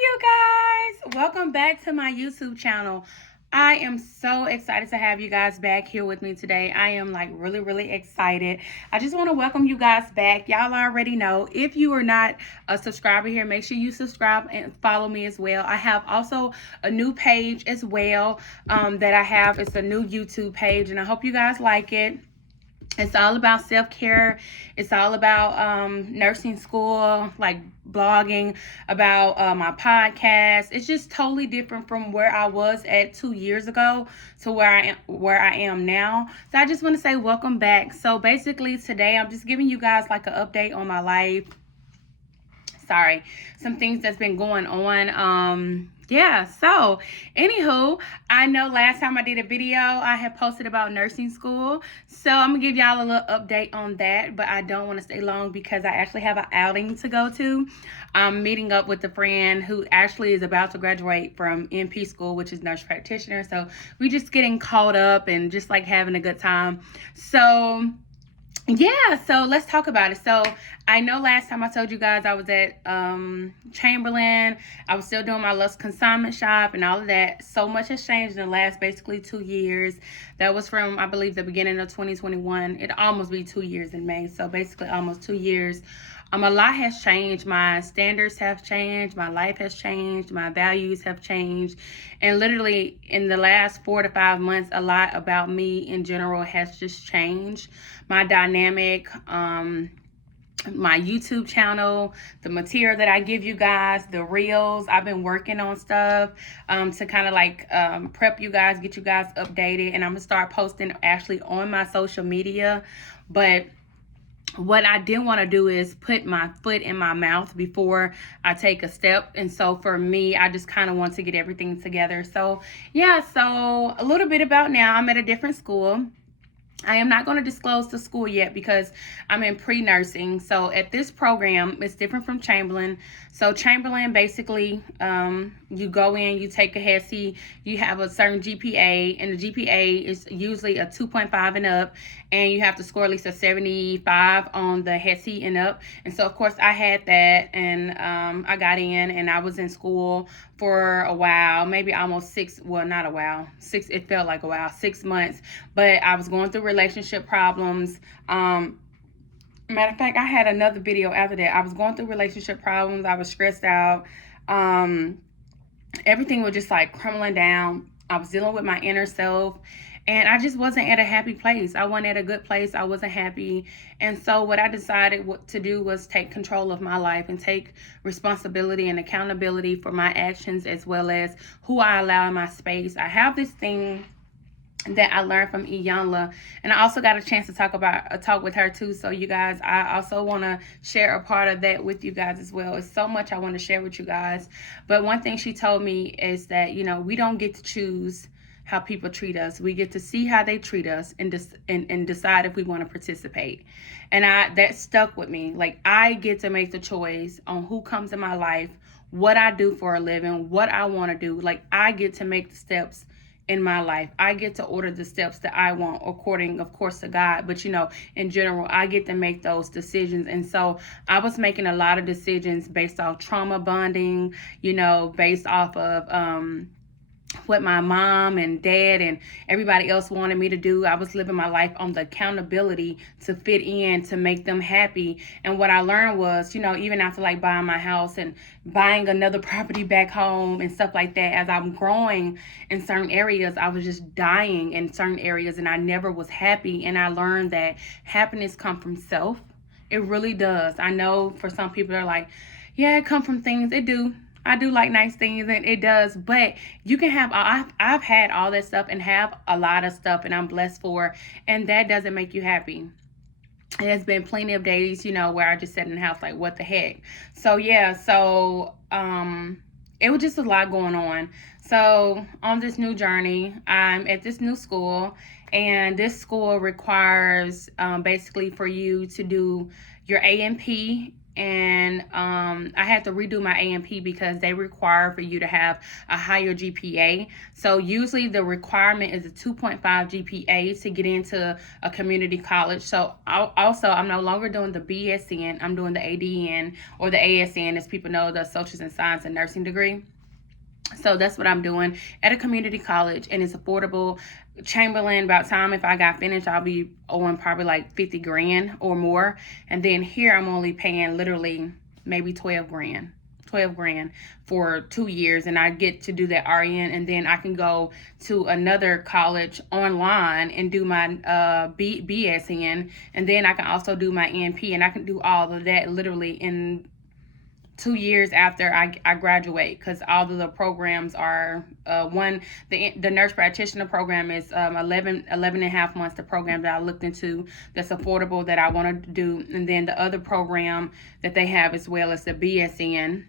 you guys, welcome back to my YouTube channel. I am so excited to have you guys back here with me today. I am like really excited. I just want to welcome you guys back. Y'all already know, if you are not a subscriber here, make sure you subscribe and follow me as well. I have also a new page as well that I have. It's a new YouTube page, and I hope you guys like it. It's all about self-care. It's all about nursing school, like blogging, about my podcast. It's just totally different from where I was at 2 years ago to where I am now. So I just want to say welcome back. So basically today I'm just giving you guys like an update on my life. Sorry, some things that's been going on. Yeah, so anywho, I know last time I did a video I had posted about nursing school, so I'm gonna give y'all a little update on that, but I don't want to stay long because I actually have an outing to go to. I'm meeting up with a friend who actually is about to graduate from NP school, which is nurse practitioner. So we just getting caught up and just like having a good time. So yeah, so let's talk about it. So I know last time I told you guys I was at Chamberlain. I was still doing my Lux consignment shop and all of that. So much has changed in the last basically 2 years. That was from, I believe, the beginning of 2021. It'll almost be 2 years in May. So basically almost 2 years. A lot has changed. My standards have changed. My life has changed. My values have changed. And literally in the last 4 to 5 months, a lot about me in general has just changed. My dynamic, my YouTube channel, the material that I give you guys, the reels. I've been working on stuff to kind of like prep you guys, get you guys updated. And I'm going to start posting actually on my social media. But what I didn't want to do is put my foot in my mouth before I take a step. And so for me, I just kind of want to get everything together. So yeah, so a little bit about now. I'm at a different school. I am not going to disclose the school yet because I'm in pre-nursing. So at this program, it's different from Chamberlain. So Chamberlain, basically, you go in, you take a HESI, you have a certain GPA, and the GPA is usually a 2.5 and up, and you have to score at least a 75 on the HESI and up. And so, of course, I had that, and I got in, and I was in school for a while, maybe almost not a while, it felt like a while, 6 months, but I was going through relationship problems. Matter of fact, I had another video after that. I was going through relationship problems. I was stressed out. Everything was just like crumbling down. I was dealing with my inner self, and I just wasn't at a happy place. I wasn't at a good place. I wasn't happy. And so what I decided to do was take control of my life and take responsibility and accountability for my actions, as well as who I allow in my space. I have this thing that I learned from Iyanla, and I also got a chance to talk with her too. So you guys, I also want to share a part of that with you guys as well. It's so much I want to share with you guys, but one thing she told me is that, you know, we don't get to choose how people treat us. We get to see how they treat us and decide if we want to participate. And that stuck with me. Like, I get to make the choice on who comes in my life, what I do for a living, what I want to do. Like, I get to make the steps in my life. I get to order the steps that I want, according, of course, to God. But, you know, in general, I get to make those decisions. And so I was making a lot of decisions based off trauma bonding, you know, based off of what my mom and dad and everybody else wanted me to do. I was living my life on the accountability to fit in, to make them happy. And what I learned was, you know, even after like buying my house and buying another property back home and stuff like that, as I'm growing in certain areas, I was just dying in certain areas, and I never was happy. And I learned that happiness comes from self. It really does. I know for some people they're like, yeah, it comes from things. It do. I do like nice things, and it does, but you can have, I've had all that stuff and have a lot of stuff, and I'm blessed for, and that doesn't make you happy. There's been plenty of days, you know, where I just sat in the house like, what the heck? So yeah, so it was just a lot going on. So on this new journey, I'm at this new school, and this school requires basically for you to do your A&P and I had to redo my A&P because they require for you to have a higher GPA. So usually the requirement is a 2.5 GPA to get into a community college. So I'm no longer doing the BSN, I'm doing the ADN, or the ASN, as people know, the Associates in Science and Nursing degree. So that's what I'm doing at a community college, and it's affordable. Chamberlain, about time if I got finished, I'll be owing probably like 50 grand or more. And then here I'm only paying literally maybe 12 grand. 12 grand for 2 years, and I get to do that RN, and then I can go to another college online and do my BSN, and then I can also do my NP, and I can do all of that literally in 2 years after I graduate, because all of the programs are the nurse practitioner program is 11 and a half months, the program that I looked into that's affordable that I wanted to do, and then the other program that they have as well as the BSN,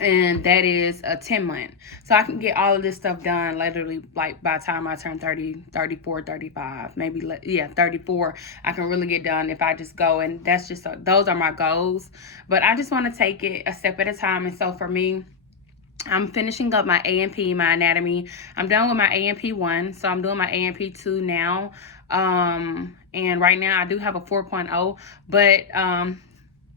and that is a 10-month. So I can get all of this stuff done literally like by the time I turn 30, 34, 35, maybe 34. I can really get done if I just go, and that's just those are my goals. But I just want to take it a step at a time. And so for me, I'm finishing up my A&P, my anatomy. I'm done with my A&P 1, so I'm doing my A&P 2 now. And right now I do have a 4.0, but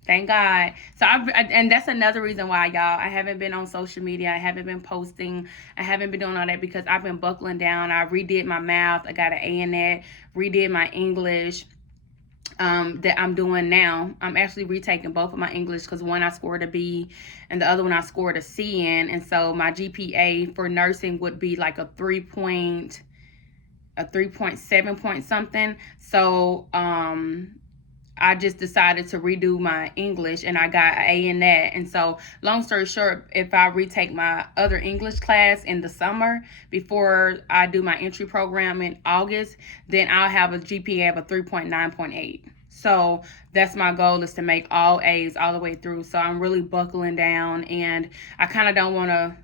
thank God. So and that's another reason why, y'all, I haven't been on social media. I haven't been posting. I haven't been doing all that because I've been buckling down. I redid my math. I got an A in that. Redid my English that I'm doing now. I'm actually retaking both of my English because one I scored a B and the other one I scored a C in. And so my GPA for nursing would be like a 3.7 point something. So I just decided to redo my English, and I got an A in that. And so long story short, if I retake my other English class in the summer before I do my entry program in August, then I'll have a GPA of a 3.9.8. So that's my goal, is to make all A's all the way through. So I'm really buckling down, and I kind of don't want to,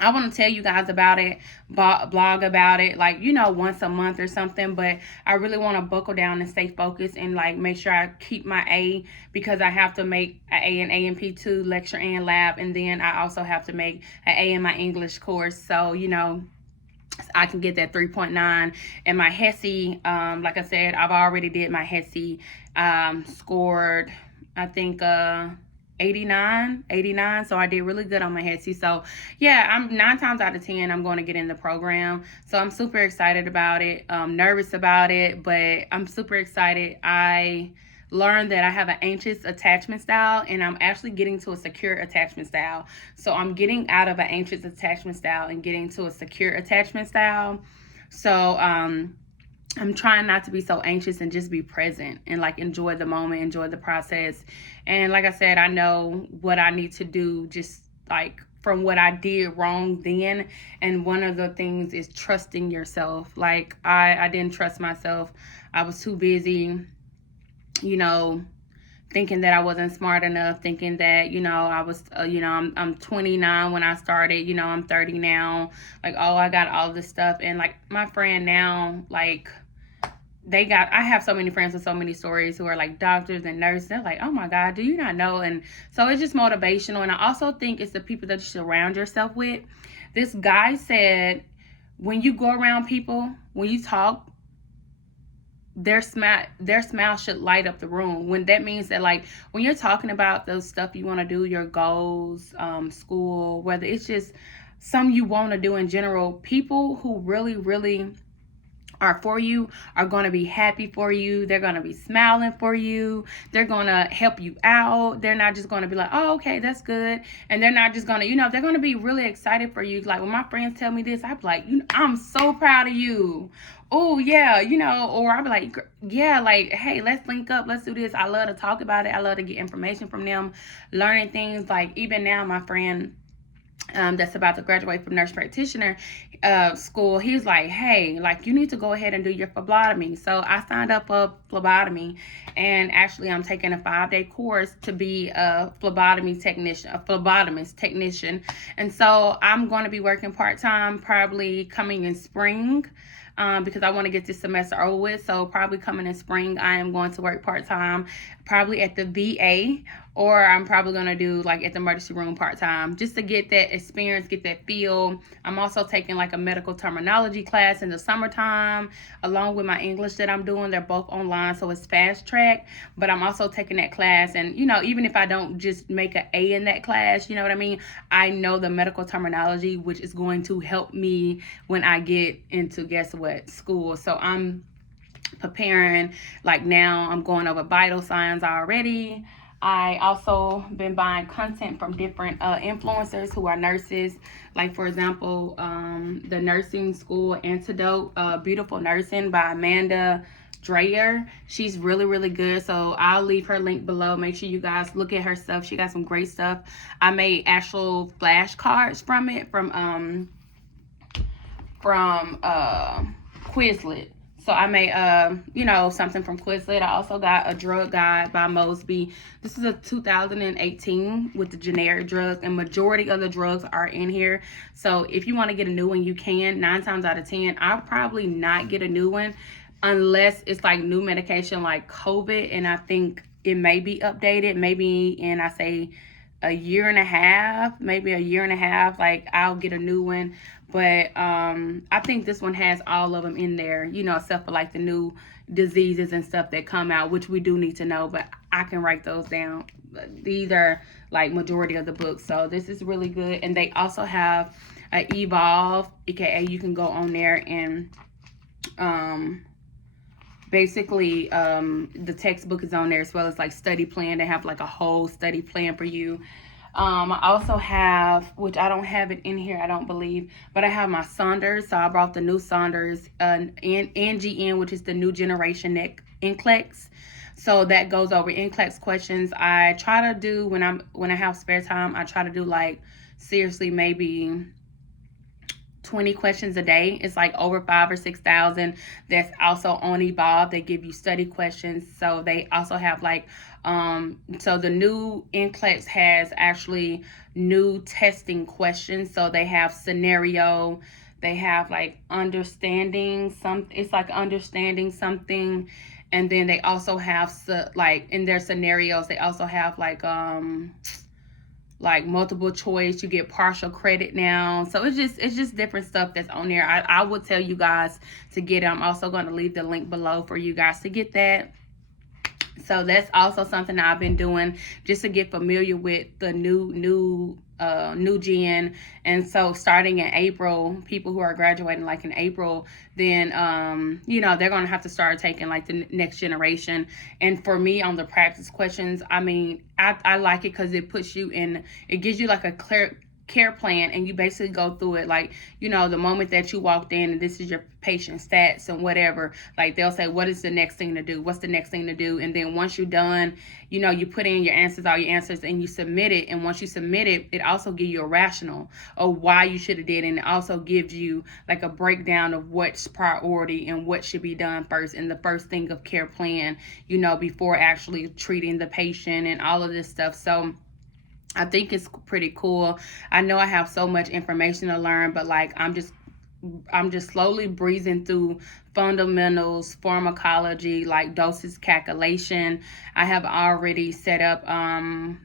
I want to tell you guys about it, blog about it, like, once a month or something. But I really want to buckle down and stay focused and, like, make sure I keep my A, because I have to make an A in A&P 2, lecture and lab. And then I also have to make an A in my English course. So, I can get that 3.9. And my HESI, like I said, I've already did my HESI, scored, I think, 89. So I did really good on my HESI. So yeah, I'm 9 times out of 10 I'm going to get in the program. So I'm super excited about it. Nervous about it, but I'm super excited. I learned that I have an anxious attachment style, and I'm actually getting to a secure attachment style. So I'm getting out of an anxious attachment style and getting to a secure attachment style. So I'm trying not to be so anxious and just be present and, like, enjoy the moment, enjoy the process. And like I said, I know what I need to do, just like from what I did wrong then. And one of the things is trusting yourself. Like I didn't trust myself. I was too busy, thinking that I wasn't smart enough, thinking that, I was, I'm 29 when I started, I'm 30 now. Like, oh, I got all this stuff. And like my friend now, like, I have so many friends with so many stories who are like doctors and nurses. They're like, oh my God, do you not know? And so it's just motivational. And I also think it's the people that you surround yourself with. This guy said, when you go around people, when you talk, their smile should light up the room. When that means that, like, when you're talking about those stuff you want to do, your goals, school, whether it's just some you want to do in general, people who really, really are for you are going to be happy for you. They're going to be smiling for you. They're going to help you out. They're not just going to be like, oh, okay, that's good. And they're not just going to, they're going to be really excited for you. Like when my friends tell me this, I'm like, I'm so proud of you. Oh yeah, or I'll be like, yeah, like, hey, let's link up, let's do this. I love to talk about it. I love to get information from them, learning things. Like even now, my friend that's about to graduate from nurse practitioner school, he's like, hey, like, you need to go ahead and do your phlebotomy. So I signed up for phlebotomy, and actually I'm taking a 5-day course to be a phlebotomist technician. And so I'm going to be working part-time, probably coming in spring. because I want to get this semester over with. So probably coming in spring, I am going to work part-time, probably at the VA, or I'm probably going to do like at the emergency room part-time, just to get that experience, get that feel. I'm also taking like a medical terminology class in the summertime, along with my English that I'm doing. They're both online, so it's fast track, but I'm also taking that class. And, you know, even if I don't just make an A in that class, you know what I mean? I know the medical terminology, which is going to help me when I get into, guess what, school. So I'm preparing, like now I'm going over vital signs already. I also been buying content from different influencers who are nurses. Like, for example, the nursing school Antidote, Beautiful Nursing by Amanda Dreyer. She's really, really good. So I'll leave her link below. Make sure you guys look at her stuff. She got some great stuff. I made actual flashcards from it, from Quizlet. So I made, you know, something from Quizlet. I also got a drug guide by Mosby. This is a 2018 with the generic drugs, and majority of the drugs are in here. So if you want to get a new one, you can. 9 times out of 10, I'll probably not get a new one unless it's like new medication like COVID, and I think it may be updated. Maybe in, I say, a year and a half, like I'll get a new one. But I think this one has all of them in there, you know, except for like the new diseases and stuff that come out, which we do need to know, but I can write those down. These are like majority of the books, so this is really good. And they also have an Evolve, aka you can go on there and basically the textbook is on there, as well as like study plan. They have like a whole study plan for you. I also have, which I don't have it in here, I don't believe, but I have my Saunders. So I brought the new Saunders, NGN, which is the new generation NCLEX. So that goes over NCLEX questions. I try to do, when I have spare time, I try to do like seriously maybe 20 questions a day. It's like over 5,000 or 6,000. That's also on Evolve. They give you study questions. So they also have like, so the new NCLEX has actually new testing questions. So they have scenario, they have like understanding something. It's like understanding something. And then they also have like in their scenarios, they also have like multiple choice. You get partial credit now. So it's just different stuff that's on there. I will tell you guys to get it. I'm also going to leave the link below for you guys to get that. So that's also something that I've been doing just to get familiar with the new gen. And so starting in April, people who are graduating like in April, then you know, they're going to have to start taking like the next generation. And for me, on the practice questions, I mean, I like it because it puts you in, it gives you like a clear care plan, and you basically go through it like, you know, the moment that you walked in and this is your patient stats and whatever, like they'll say, what is the next thing to do, what's the next thing to do? And then once you're done, you know, you put in your answers, all your answers, and you submit it. And once you submit it, it also gives you a rationale of why you should have did it. And it also gives you like a breakdown of what's priority and what should be done first in the first thing of care plan, you know, before actually treating the patient and all of this stuff. So I think it's pretty cool. I know I have so much information to learn, but like I'm just slowly breezing through fundamentals, pharmacology, like dosage calculation. I have already set up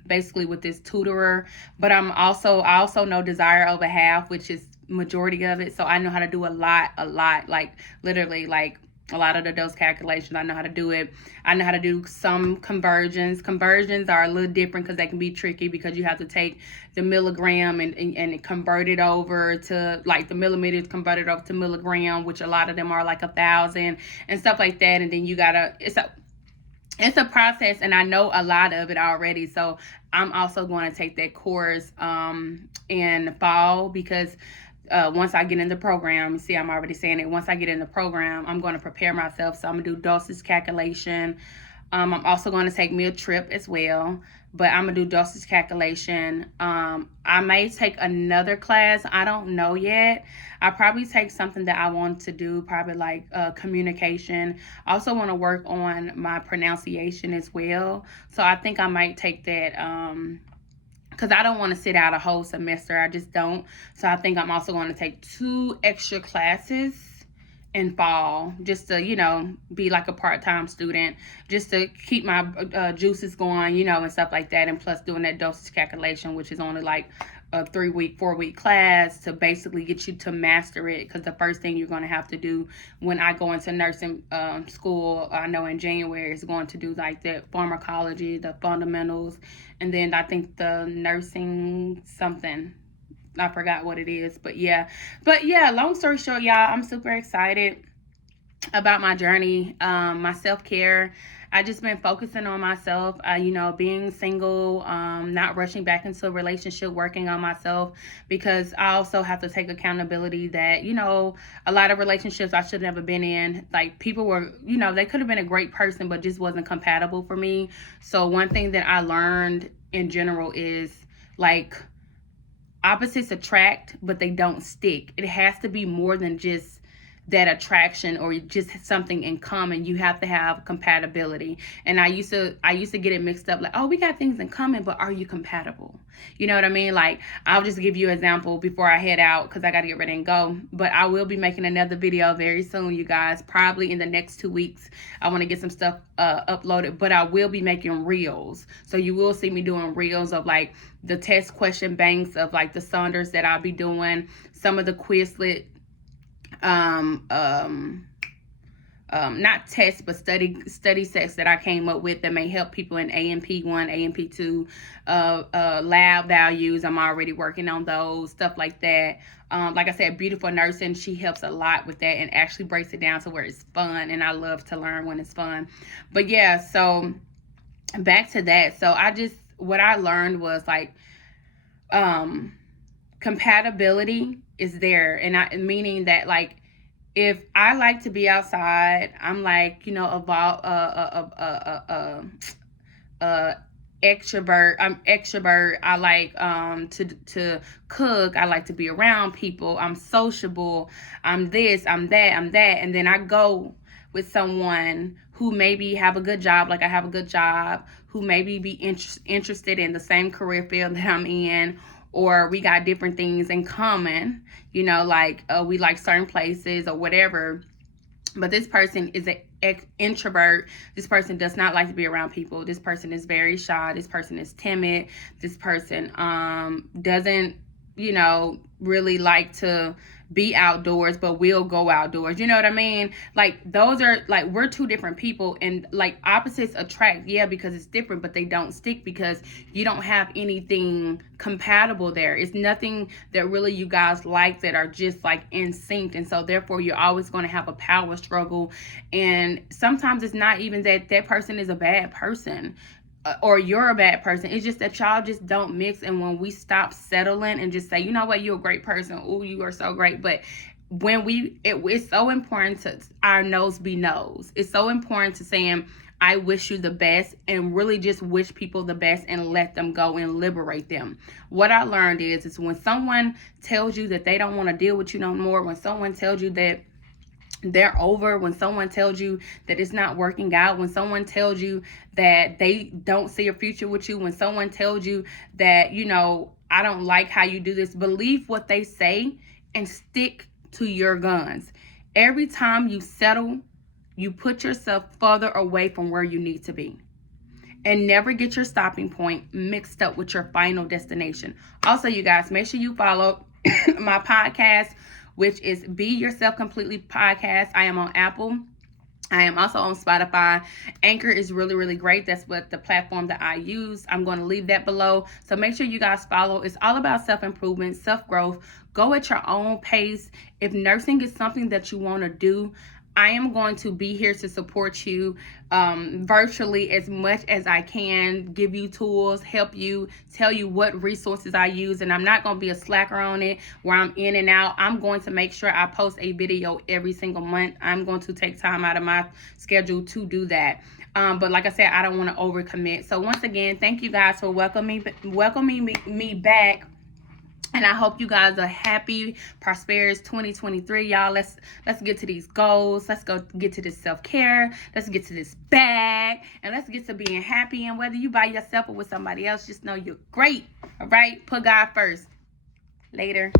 basically with this tutorer, but I also know desire over half, which is majority of it. So I know how to do a lot, like literally like a lot of the dose calculations. I know how to do it. I know how to do some conversions. Conversions are a little different because they can be tricky, because you have to take the milligram and convert it over to like the millimeters, convert it over to milligram, which a lot of them are like 1,000 and stuff like that. And then you gotta, it's a process, and I know a lot of it already. So I'm also going to take that course in the fall, because once I get in the program, see, I'm already saying it. Once I get in the program, I'm going to prepare myself. So I'm going to do dosage calculation. I'm also going to take meal trip as well, but I'm going to do dosage calculation. I may take another class. I don't know yet. I probably take something that I want to do, probably like communication. I also want to work on my pronunciation as well. So I think I might take that because I don't want to sit out a whole semester. I just don't. So I think I'm also going to take 2 extra classes in fall, just to, you know, be like a part-time student, just to keep my juices going, you know, and stuff like that. And plus doing that dosage calculation, which is only like a 3-week, 4-week class to basically get you to master it. Because the first thing you're going to have to do when I go into nursing school, I know in January, is going to do like the pharmacology, the fundamentals, and then I think the nursing something. I forgot what it is, but yeah. Long story short, y'all, I'm super excited about my journey, my self-care. I just been focusing on myself, you know, being single, not rushing back into a relationship, working on myself, because I also have to take accountability that, you know, a lot of relationships I should have never been in, like people were, you know, they could have been a great person, but just wasn't compatible for me. So one thing that I learned in general is like, opposites attract, but they don't stick. It has to be more than just that attraction or just something in common. You have to have compatibility. And I used to get it mixed up, like, oh, we got things in common, but are you compatible? You know what I mean? Like, I'll just give you an example before I head out, because I got to get ready and go. But I will be making another video very soon, you guys, probably in the next 2 weeks. I want to get some stuff uploaded, but I will be making reels. So you will see me doing reels of like the test question banks of like the Saunders that I'll be doing, some of the Quizlet not tests, but study sets that I came up with that may help people in A&P1, A&P2, lab values. I'm already working on those, stuff like that. Like I said, Beautiful Nursing, she helps a lot with that and actually breaks it down to where it's fun, and I love to learn when it's fun. But yeah, so back to that. So what I learned was like, compatibility is there, and meaning that like, if I like to be outside, I'm like, you know, extrovert. I'm extrovert. I like to cook. I like to be around people. I'm sociable. I'm this, I'm that, I'm that. And then I go with someone who maybe have a good job, like I have a good job, who maybe be interested in the same career field that I'm in, or we got different things in common, you know, like we like certain places or whatever. But this person is an introvert. This person does not like to be around people. This person is very shy. This person is timid. This person doesn't, you know, really like to be outdoors, but will go outdoors. You know what I mean? Like, those are like, we're two different people, and like opposites attract, yeah, because it's different, but they don't stick because you don't have anything compatible there. It's nothing that really you guys like that are just like in sync. And so therefore you're always going to have a power struggle. And sometimes it's not even that that person is a bad person, or you're a bad person. It's just that y'all just don't mix. And when we stop settling and just say, you know what, you're a great person, oh, you are so great, but when it's so important to our no's be no's. It's so important to saying, I wish you the best, and really just wish people the best and let them go and liberate them. What I learned is when someone tells you that they don't want to deal with you no more, when someone tells you that they're over, when someone tells you that it's not working out, when someone tells you that they don't see a future with you, when someone tells you that, you know, I don't like how you do this, believe what they say and stick to your guns. Every time you settle, you put yourself further away from where you need to be. And never get your stopping point mixed up with your final destination. Also, you guys, make sure you follow my podcast, which is Be Yourself Completely podcast. I am on Apple. I am also on Spotify. Anchor is really, really great. That's what the platform that I use. I'm going to leave that below. So make sure you guys follow. It's all about self-improvement, self-growth. Go at your own pace. If nursing is something that you want to do, I am going to be here to support you virtually as much as I can, give you tools, help you, tell you what resources I use. And I'm not going to be a slacker on it where I'm in and out. I'm going to make sure I post a video every single month. I'm going to take time out of my schedule to do that. But like I said, I don't want to overcommit. So once again, thank you guys for welcoming me back. And I hope you guys are happy, prosperous 2023. Y'all, let's get to these goals. Let's go get to this self-care. Let's get to this bag. And let's get to being happy. And whether you by yourself or with somebody else, just know you're great. All right? Put God first. Later.